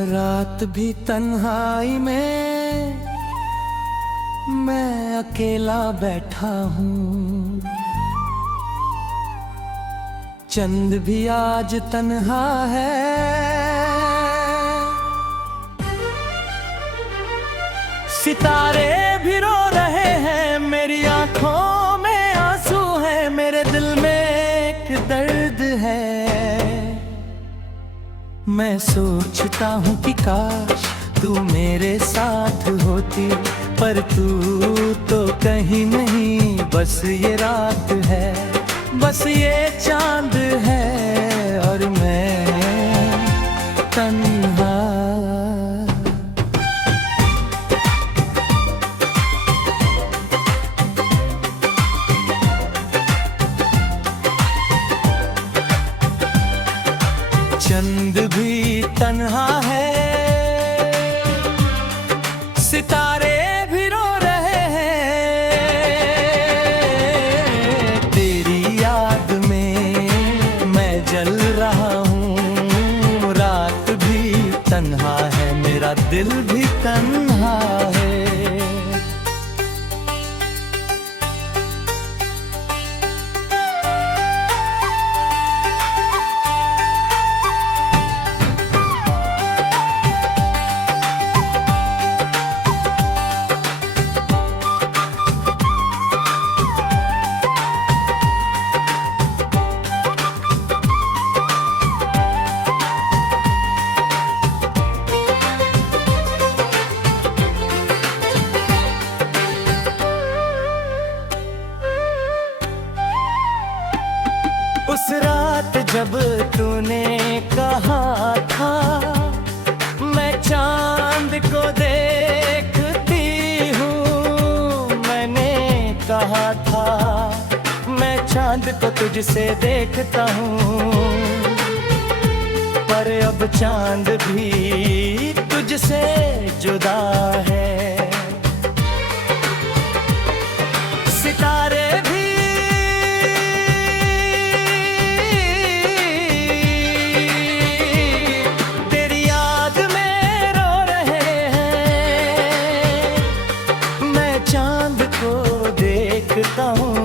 रात भी तन्हाई में मैं अकेला बैठा हूँ। चंद भी आज तन्हा है, सितारे भी रो रहे हैं, मेरी आंखों में आंसू हैं, मेरे दिल में एक दर्द है। मैं सोचता हूँ कि काश तू मेरे साथ होती, पर तू तो कहीं नहीं। बस ये रात है, बस ये चांद है और मैं तन्हा। चंद भी तन्हा है, सितारे भी रो रहे हैं, तेरी याद में मैं जल रहा हूँ। रात भी तन्हा है, मेरा दिल भी तन्हा है। उस रात जब तूने कहा था मैं चांद को देखती हूँ, मैंने कहा था मैं चांद को तुझसे देखता हूँ, पर अब चांद भी तुझसे जुदा है। सितारे भी चांद को देखता हूँ,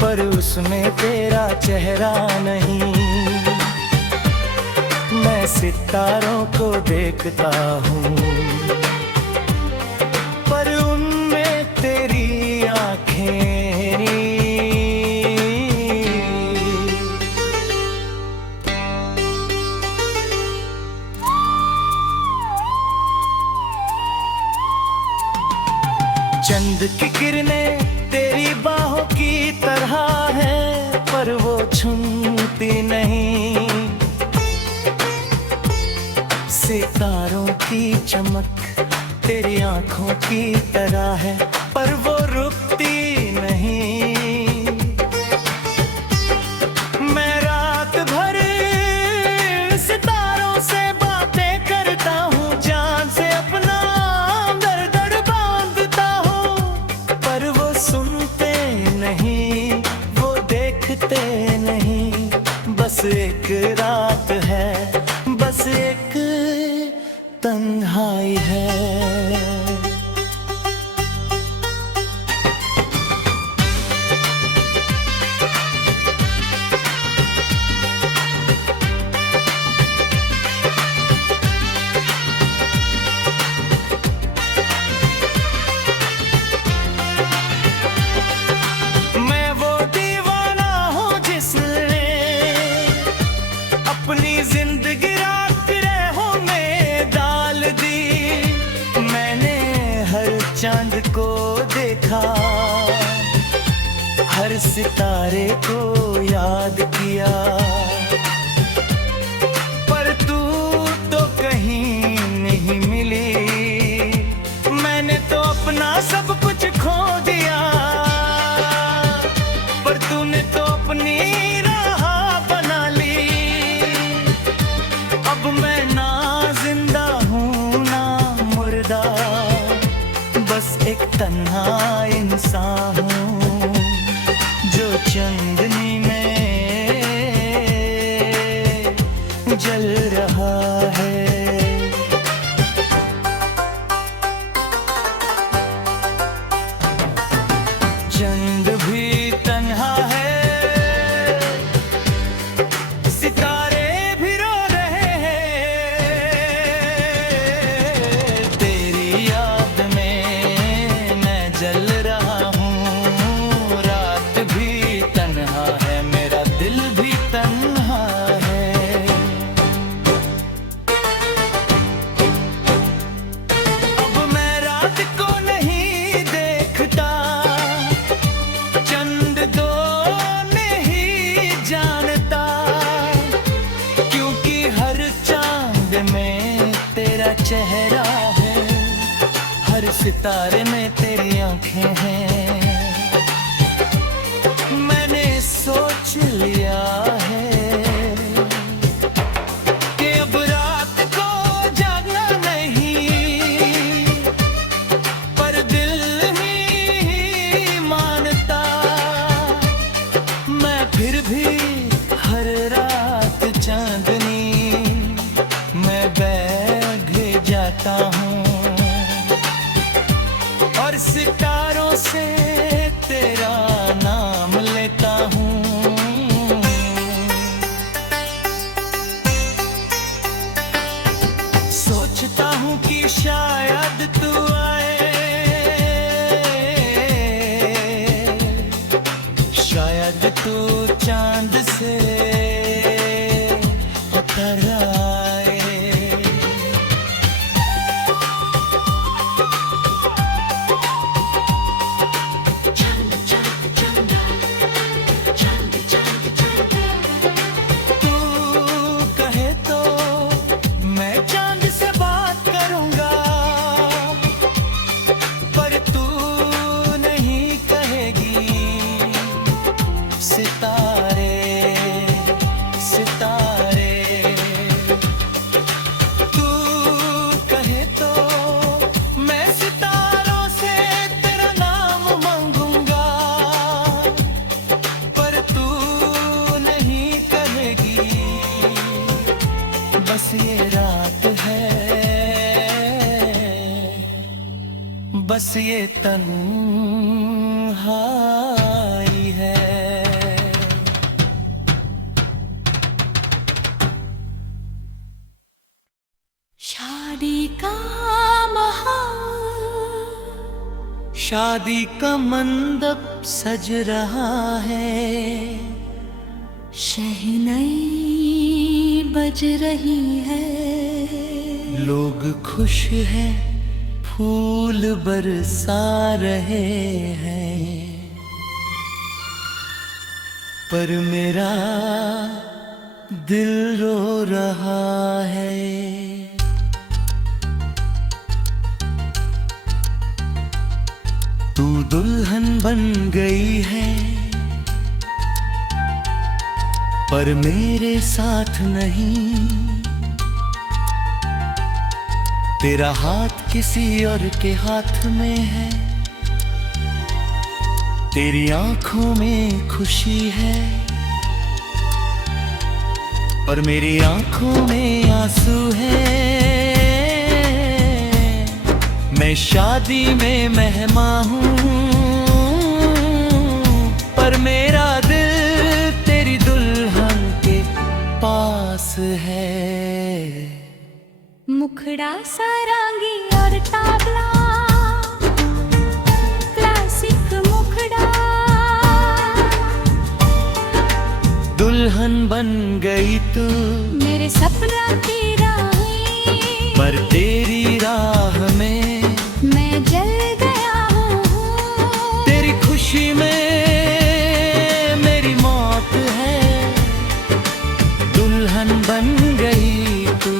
पर उसमें तेरा चेहरा नहीं। मैं सितारों को देखता हूँ, पर उनमें तेरी आँखें नहीं। चंद की किरणें तेरी बाहों की तरह है, पर वो छूती नहीं। सितारों की चमक तेरी आंखों की तरह है, पर वो रुकती नहीं। मैं रात भर सितारों से बातें करता हूँ, जान से अपना सुनते नहीं, वो देखते नहीं। बस एक रात है, बस एक तन्हाई है। अपनी जिंदगी रात राहों में डाल दी, मैंने हर चांद को देखा, हर सितारे को याद किया, पर तू तो कहीं नहीं मिली। मैंने तो अपना सब कुछ खो दिया, पर तूने तो अपनी राह बना ली। अब मैं ना जिंदा हूँ ना मुर्दा, बस एक तन्हा इंसान हूँ जो चांदनी में जल रहा है। चंद भी तन्हा है, सितारे भी रो रहे हैं। तेरी याद में मैं जल रहा हूँ, रात भी तन्हा है, मेरा दिल भी तन्हा है। अब मैं रात को नहीं देखता, चंद दो नहीं जानता, क्योंकि हर चांद में तेरा चेहरा है, हर सितारे में तेरी आंखें हैं। मैंने सोच लिया है कि अब रात को जागना नहीं, पर दिल नहीं मानता। मैं फिर भी हर रात चांदनी मैं बैठ जाता हूँ, और सितारों से तेरा नाम लेता हूँ। सोचता हूँ कि शायद तू आए, शायद तू चांद से उतर आए। तू कहे तो मैं चांद से बात करूंगा, पर तू नहीं कहेगी। सितारे सितारे, तू कहे तो मैं सितारों से तेरा नाम मांगूंगा, पर तू नहीं कहेगी। बस ये रात है, बस ये तन्हाई है। शादी का माहौल, शादी का मंडप सज रहा है, शहनाई बज रही है। लोग खुश हैं, फूल बरसा रहे हैं, पर मेरा दिल रो रहा है। तू दुल्हन बन गई है, पर मेरे साथ नहीं। तेरा हाथ किसी और के हाथ में है, तेरी आंखों में खुशी है, पर मेरी आंखों में आंसू है। मैं शादी में मेहमान हूँ, पर मेरा दिल तेरी दुल्हन के पास है। मुखड़ा सारंगी और ताबला, क्लासिक मुखड़ा। दुल्हन बन गई तू मेरे सपना की राही, पर तेरी राह में मैं जल गया हूँ। तेरी खुशी में मेरी मौत है। दुल्हन बन गई तू।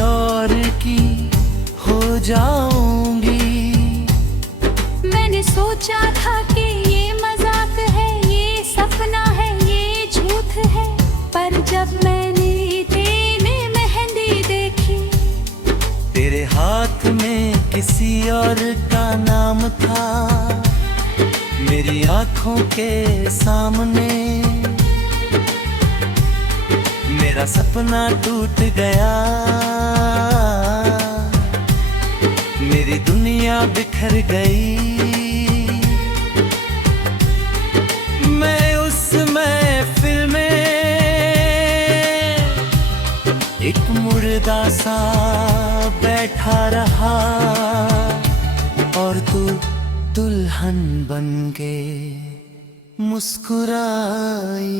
और की हो जाऊंगी। मैंने सोचा था कि ये मजाक है, ये सपना है, ये झूठ है, पर जब मैंने तेने मेहंदी देखी, तेरे हाथ में किसी और का नाम था, मेरी आंखों के सामने मेरा सपना टूट गया, मेरी दुनिया बिखर गई। मैं उस महफिल में एक मुर्दा सा बैठा रहा, और तू दुल्हन बन के मुस्कुराई।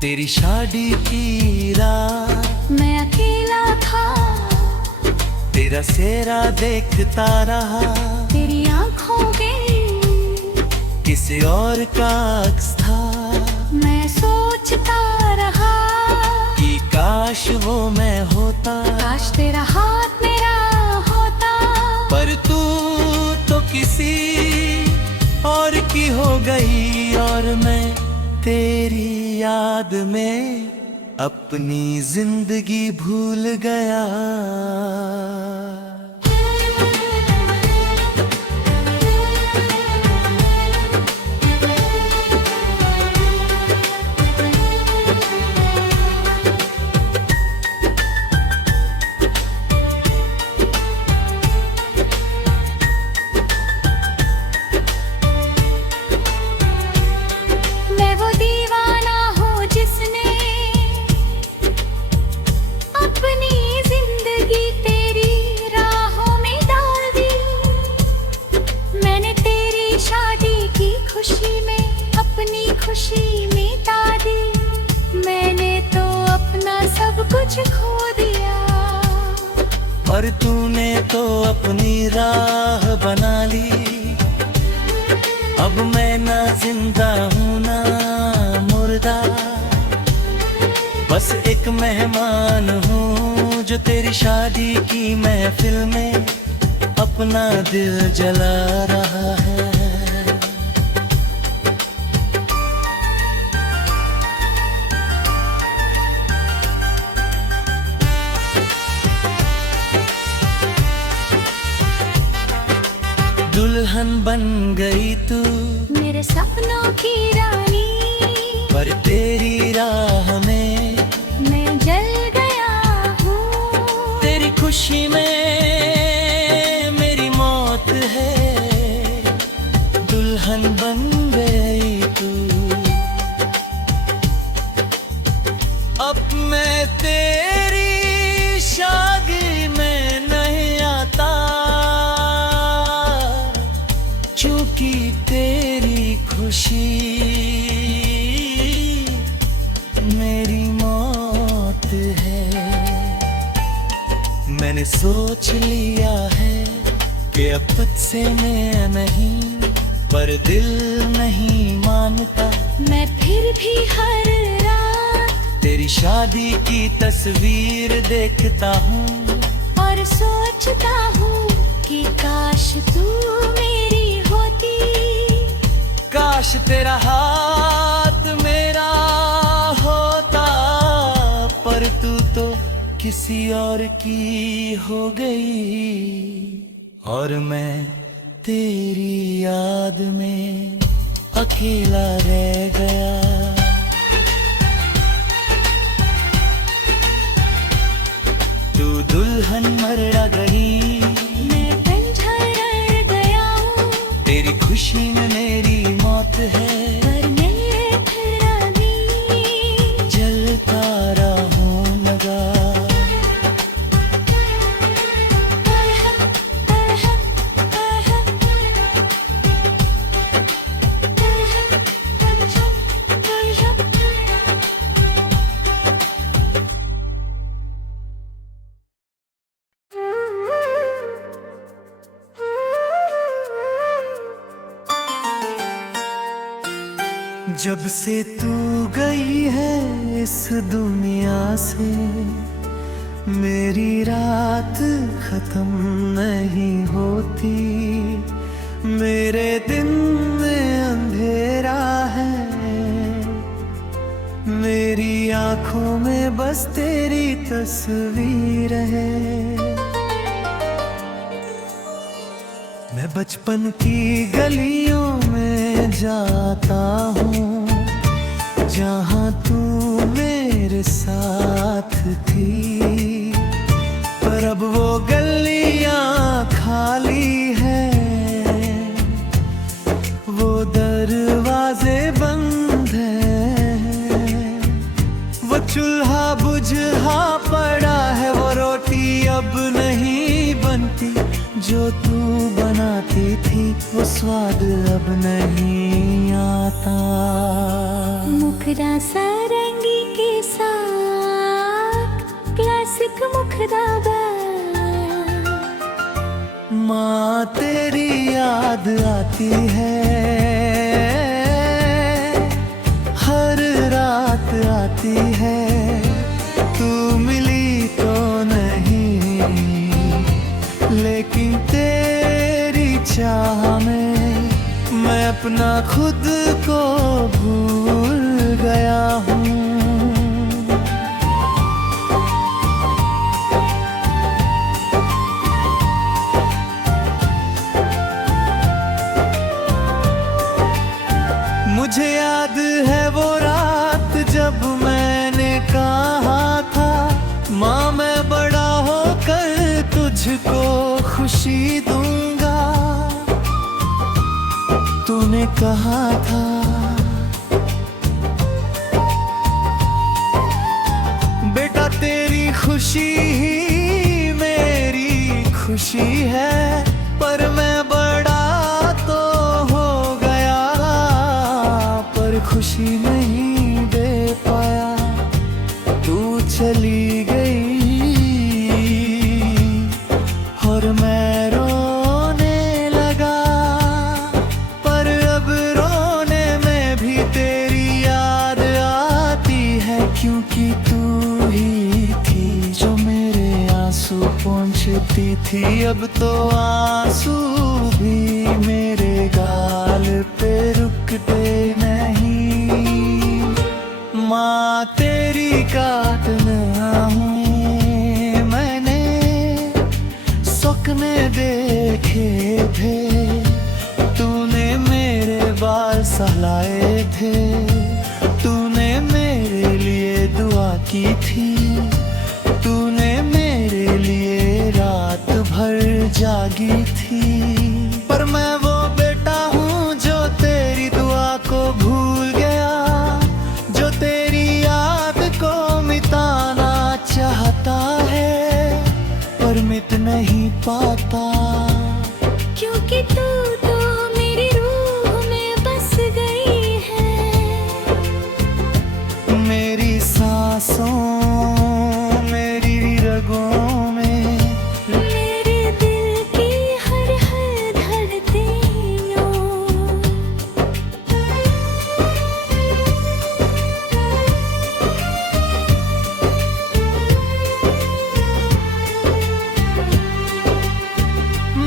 तेरी शादी की रात मैं अकेला था, तेरा सेहरा देखता रहा, तेरी आंखों के किसी और का अक्स था। मैं सोचता रहा कि काश वो मैं होता, काश तेरा हाथ मेरा होता, पर तू तो किसी और की हो गई, और मैं तेरी याद में अपनी जिंदगी भूल गया। मैं वो दीवाना हूँ जिसने अपनी जिंदगी तेरी राहों में डाल दी। मैंने तेरी शादी की खुशी में अपनी खुशी मिटा दी। मैंने तो अपना सब कुछ खो दिया, और तूने तो अपनी राह बना ली। अब मैं ना जिंदा हूँ ना मुर्दा, बस एक मेहमान हूँ जो तेरी शादी की महफिल में अपना दिल जला रहा है। दुल्हन बन गई तू मेरे सपनों की रानी, पर तेरी राह में मैं जल गया हूँ। तेरी खुशी में मेरी मौत है, दुल्हन बन गई तू। अब मैं तेरी शादी में नहीं आता, चूंकि तेरी खुशी मेरी मौत है। मैंने सोच लिया है कि अब तुझसे मैं नहीं, पर दिल नहीं मानता। मैं फिर भी हर रात तेरी शादी की तस्वीर देखता हूँ, और सोचता हूँ कि काश तू मेरी होती। काश तेरा हाथ मेरा होता, पर तू तो किसी और की हो गई, और मैं तेरी याद में अकेला रह गया। तू दुल्हन मर गई, मैं बंझर गया हूँ, तेरी खुशी में मेरी मौत है। पर मैं फिर अभी जलता रहूं लगा। जब से तू गई है इस दुनिया से, मेरी रात खत्म नहीं होती। मेरे दिन में अंधेरा है, मेरी आंखों में बस तेरी तस्वीर है। मैं बचपन की गलियों में जाता हूँ, जहाँ तू मेरे साथ थी। पर अब वो गलियाँ खाली हैं, वो दरवाजे बंद हैं, वो चूल्हा बुझा पड़ा है, वो रोटी अब नहीं बनती जो तू बनाती थी, वो स्वाद अब नहीं आता। मुखड़ा सारंगी के साथ क्लासिक मुखड़ा माँ तेरी याद आती है, हर रात आती है। तू मिली तो नहीं, लेकिन तेरी चाह में मैं अपना खुद को भूल गया हूँ। मुझे याद है वो रात जब मैंने कहा था, माँ मैं बड़ा होकर तुझको खुशी दूंगा। तूने कहा था बेटा तेरी खुशी ही मेरी खुशी है, पर मैं बड़ा तो हो गया, पर खुशी नहीं दे पाया। तू चली गई और मैं रोने लगा, पर अब रोने में भी तेरी याद आती है, क्योंकि तू ही थी जो मेरे आंसू पोंछती थी। अब तो आंसू भी मेरे गाल पे रुकते नहीं। माँ तेरी काटना हूँ मैंने सपने देखे थे, तूने मेरे बाल सहलाए थे, तूने मेरे लिए दुआ की थी, तूने मेरे लिए रात भर जागी थी। पर मैं वो बेटा हूँ जो तेरी दुआ को भूल गया, जो तेरी याद को मिटाना चाहता है, पर मिट नहीं पाता। क्योंकि तू तो मेरी रूह में बस गई है, मेरी सांसों मेरी रगों में, मेरे दिल की हर हर धड़कनों।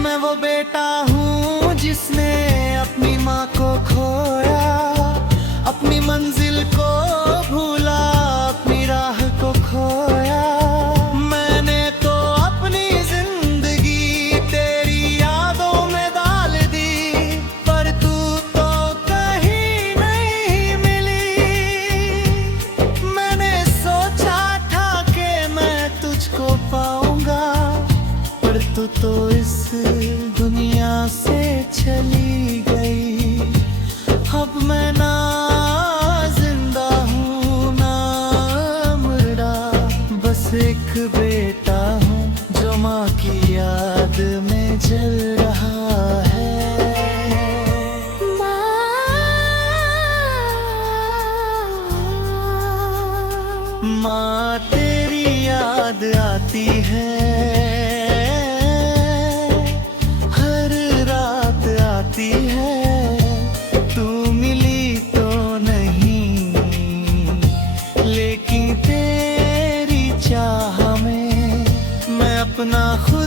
मैं वो बेटा हूँ जिसने अपनी माँ को खोया, अपनी मंजिल को भूला, अपनी राह को खोया। मैंने तो अपनी जिंदगी तेरी यादों में डाल दी, पर तू तो कहीं नहीं मिली। मैंने सोचा था कि मैं तुझको पाऊंगा, पर तू तो इस दुनिया से चली गई। अब मैं ना जिंदा हूँ ना मरा, बस एक बेटा हूँ जो माँ की याद में जल रहा है। माँ तेरी याद आती है, हर रात आती है। तू मिली तो नहीं अपना खुद